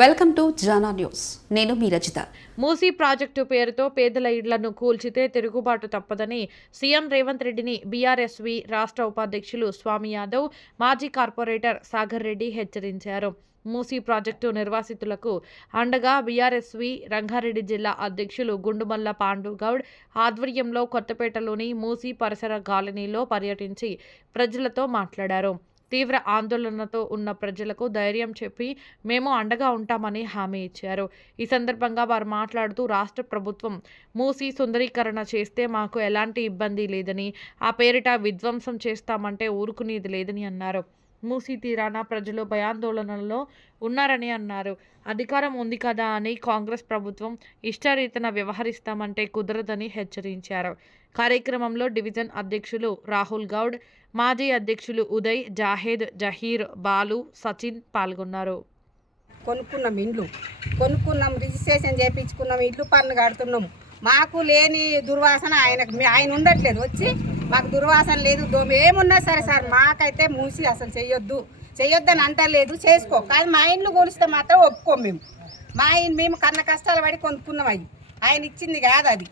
Welcome to Jana news. నేను మీ Rachitha. Musi project పేరుతో పేదల ఇళ్లను కూల్చితే తిరుగుబాటు తప్పదని సీఎం రేవంత్ రెడ్డిని బీఆర్ఎస్వి రాష్ట్ర ఉపాధ్యక్షులు స్వామి యాదవ్, మాజీ కార్పొరేటర్ సాగర్ రెడ్డి హెచ్చరించారు. మూసీ ప్రాజెక్టు నిర్వాసితులకు అండగా బీఆర్ఎస్వి రంగారెడ్డి జిల్లా అధ్యక్షులు గుండుమల్ల పాండుగౌడ్ ఆధ్వర్యంలో కొత్తపేటలోని మూసీ పరిసర కాలనీలో పర్యటించి ప్రజలతో మాట్లాడారు. తీవ్ర ఆందోళనతో ఉన్న ప్రజలకు ధైర్యం చెప్పి మేము అండగా ఉంటామని హామీ ఇచ్చారు. ఈ సందర్భంగా వారు మాట్లాడుతూ రాష్ట్ర ప్రభుత్వం మూసీ సుందరీకరణ చేస్తే మాకు ఎలాంటి ఇబ్బంది లేదని, ఆ పేరిట విధ్వంసం చేస్తామంటే ఊరుకునేది లేదని అన్నారు. మూసీ తీరాన ప్రజలు భయాందోళనలో ఉన్నారని అన్నారు. అధికారం ఉంది కదా అని కాంగ్రెస్ ప్రభుత్వం ఇష్టరీతిన వ్యవహరిస్తామంటే కుదరదని హెచ్చరించారు. కార్యక్రమంలో డివిజన్ అధ్యక్షులు రాహుల్ గౌడ్, మాజీ అధ్యక్షులు ఉదయ్, జాహేద్, జహీర్, బాలు, సచిన్ పాల్గొన్నారు. కొనుక్కున్నాం, రిజిస్ట్రేషన్ చేయించుకున్నాం, ఇల్లు పన్ను కడుతున్నాం. మాకు లేని దుర్వాసన ఆయన ఉండట్లేదు. వచ్చి మాకు దుర్వాసన లేదు, ఏమున్నా సరే సార్ మాకైతే మూసి అసలు చెయ్యొద్దని అంటలేదు, చేసుకో. కానీ మా ఇండ్లు కూలిస్తే మాత్రం ఒప్పుకోం. మేము కన్న కష్టాలు పడి కొనుక్కున్నాం. ఆయన ఇచ్చింది కాదు అది.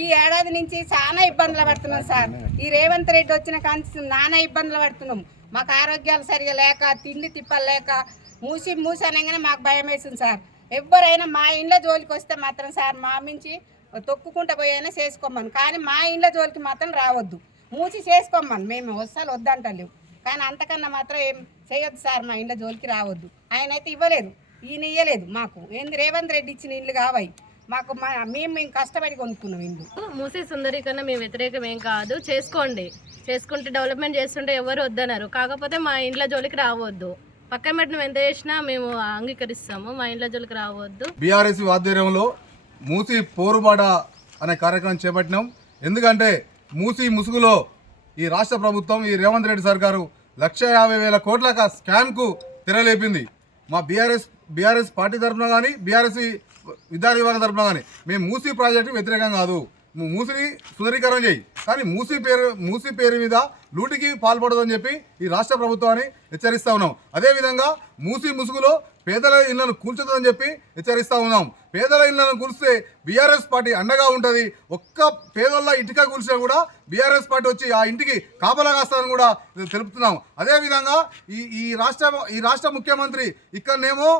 ఈ ఏడాది నుంచి చాలా ఇబ్బందులు పడుతున్నాం సార్. ఈ రేవంత్ రెడ్డి వచ్చిన కానీ నానా ఇబ్బందులు పడుతున్నాం. మాకు ఆరోగ్యాలు సరిగా లేక, తిండి తిప్పలు లేక, మూసి అనగానే మాకు భయం వేస్తుంది సార్. ఎవరైనా మా ఇండ్ల జోలికి వస్తే మాత్రం సార్ మా మించి తొక్కుకుంటూ పోయినా చేసుకోమని, కానీ మా ఇండ్ల జోలికి మాత్రం రావద్దు. మూసి చేసుకోమని మేము వస్తాలు వద్దంటలేవు, కానీ అంతకన్నా మాత్రం ఏం చేయొద్దు సార్. మా ఇండ్ల జోలికి రావద్దు. ఆయన అయితే ఇవ్వలేదు, ఈయన ఇవ్వలేదు. మాకు ఏంది రేవంత్ రెడ్డి ఇచ్చిన ఇండ్లు కావాయి మాకు. మేము కష్టపడి కొనుక్కున్నాం ఇండ్లు. మూసీ సుందరీకరణ మేము వ్యతిరేకం ఏం కాదు, చేసుకుంటే డెవలప్మెంట్ చేస్తుంటే ఎవరు వద్దన్నారు. కాకపోతే మా ఇండ్ల జోలికి రావద్దు. పక్కన పెట్టిన ఎంత చేసినా మేము అంగీకరిస్తాము, మా ఇండ్ల జోలికి రావద్దు. బీఆర్ఎస్ ఆధ్వర్యంలో మూసీ పోరుబాట అనే కార్యక్రమం చేపట్టినాం. ఎందుకంటే మూసీ ముసుగులో ఈ రాష్ట్ర ప్రభుత్వం, ఈ రేవంత్ రెడ్డి సర్కారు 1,50,000 కోట్ల స్కామ్కు తెరలేపింది. మా బీఆర్ఎస్ పార్టీ తరఫున కానీ, బీఆర్ఎస్ విద్యా విభాగం తరఫున కానీ మేము మూసీ ప్రాజెక్టు వ్యతిరేకం కాదు. మూసీని సుందరీకరణ చేయి, కానీ మూసీ పేరు మీద లూటికి పాల్పడదని చెప్పి ఈ రాష్ట్ర ప్రభుత్వాన్ని హెచ్చరిస్తూ ఉన్నాం. అదేవిధంగా మూసీ ముసుగులో పేదల ఇళ్లను కూల్చొద్దని చెప్పి హెచ్చరిస్తూ ఉన్నాం. పేదల ఇళ్లను కూల్స్తే బీఆర్ఎస్ పార్టీ అండగా ఉంటుంది. ఒక్క పేదోళ్ళ ఇంటిగా కూల్చినా కూడా బీఆర్ఎస్ పార్టీ వచ్చి ఆ ఇంటికి కాపలా కాస్తారని కూడా తెలుపుతున్నాం. అదేవిధంగా ఈ రాష్ట్ర ముఖ్యమంత్రి ఇక్కడనేమో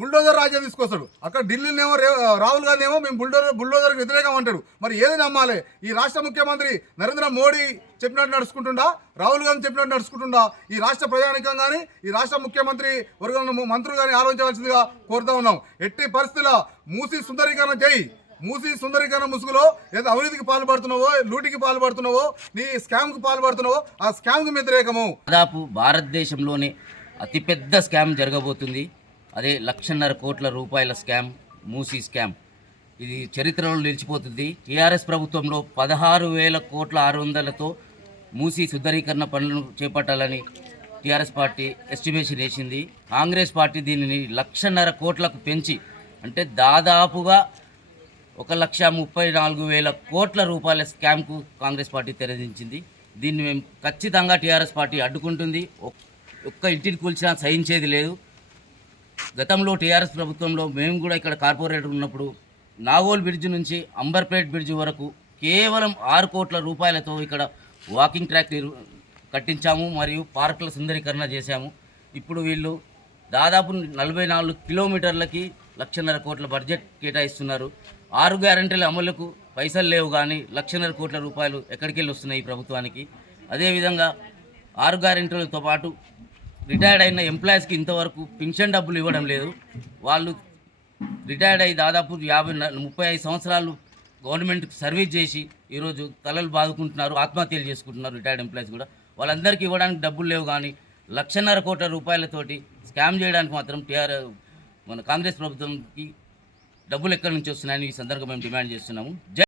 బుల్డోజర్ రాజ్యం తీసుకొస్తాడు, అక్కడ ఢిల్లీనేమో రాహుల్ గాంధీ ఏమో మేము బుల్డోజర్కి వ్యతిరేకం అంటాడు. మరి ఏది నమ్మాలి? ఈ రాష్ట్ర ముఖ్యమంత్రి నరేంద్ర మోడీ చెప్పినట్టు నడుచుకుంటుండా, రాహుల్ గాంధీ చెప్పినట్టు నడుచుకుంటుండా? ఈ రాష్ట్ర ప్రజానికం కానీ, ఈ రాష్ట్ర ముఖ్యమంత్రి వర్గంలో మంత్రులు కానీ ఆలోచించవలసిందిగా కోరుతూ ఉన్నాం. ఎట్టి పరిస్థితుల్లో మూసీ సుందరీకరణ చేయి. మూసీ సుందరీకరణ ముసుగులో ఏదో అవినీతికి పాల్పడుతున్నావో, లూటికి పాల్పడుతున్నావో, నీ స్కామ్కి పాల్పడుతున్నావో ఆ స్కామ్కి వ్యతిరేకము. దాదాపు భారతదేశంలోనే అతిపెద్ద స్కామ్ జరగబోతుంది. అదే 1,50,000 కోట్ల రూపాయల స్కామ్, మూసీ స్కామ్. ఇది చరిత్రలో నిలిచిపోతుంది. టీఆర్ఎస్ ప్రభుత్వంలో 16,600,000 మూసీ శుద్ధీకరణ పనులను చేపట్టాలని టీఆర్ఎస్ పార్టీ ఎస్టిమేషన్ వేసింది. కాంగ్రెస్ పార్టీ దీనిని 1,50,000 కోట్లకు పెంచి, అంటే దాదాపుగా 1,34,000 కోట్ల రూపాయల స్కామ్కు కాంగ్రెస్ పార్టీ తెరదించింది. దీన్ని మేము ఖచ్చితంగా టీఆర్ఎస్ పార్టీ అడ్డుకుంటుంది. ఒక్క ఇంటిని కూల్చినా సహించేది లేదు. గతంలో టీఆర్ఎస్ ప్రభుత్వంలో మేము కూడా ఇక్కడ కార్పొరేటర్ ఉన్నప్పుడు నాగోల్ బ్రిడ్జ్ నుంచి అంబర్పేట్ బ్రిడ్జ్ వరకు కేవలం 6 కోట్ల రూపాయలతో ఇక్కడ వాకింగ్ ట్రాక్ కట్టించాము, మరియు పార్కుల సుందరీకరణ చేశాము. ఇప్పుడు వీళ్ళు దాదాపు 44 కిలోమీటర్లకి 1,50,000 కోట్ల బడ్జెట్ కేటాయిస్తున్నారు. 6 గ్యారెంటీల అమలుకు పైసలు లేవు, కానీ 1,50,000 కోట్ల రూపాయలు ఎక్కడికి వెళ్ళి వస్తున్నాయి ఈ ప్రభుత్వానికి. అదేవిధంగా 6 గ్యారెంటీలతో పాటు రిటైర్డ్ అయిన ఎంప్లాయీస్కి ఇంతవరకు పింఛన్ డబ్బులు ఇవ్వడం లేదు. వాళ్ళు రిటైర్డ్ అయ్యి దాదాపు 35 సంవత్సరాలు గవర్నమెంట్కి సర్వీస్ చేసి ఈరోజు తలలు బాదుకుంటున్నారు, ఆత్మహత్యలు చేసుకుంటున్నారు రిటైర్డ్ ఎంప్లాయీస్ కూడా. వాళ్ళందరికీ ఇవ్వడానికి డబ్బులు లేవు, కానీ 1,50,000 కోట్ల రూపాయలతోటి స్కామ్ చేయడానికి మాత్రం మన కాంగ్రెస్ ప్రభుత్వంకి డబ్బులు ఎక్కడి నుంచి వస్తున్నాయని ఈ సందర్భంగా మేము డిమాండ్ చేస్తున్నాము.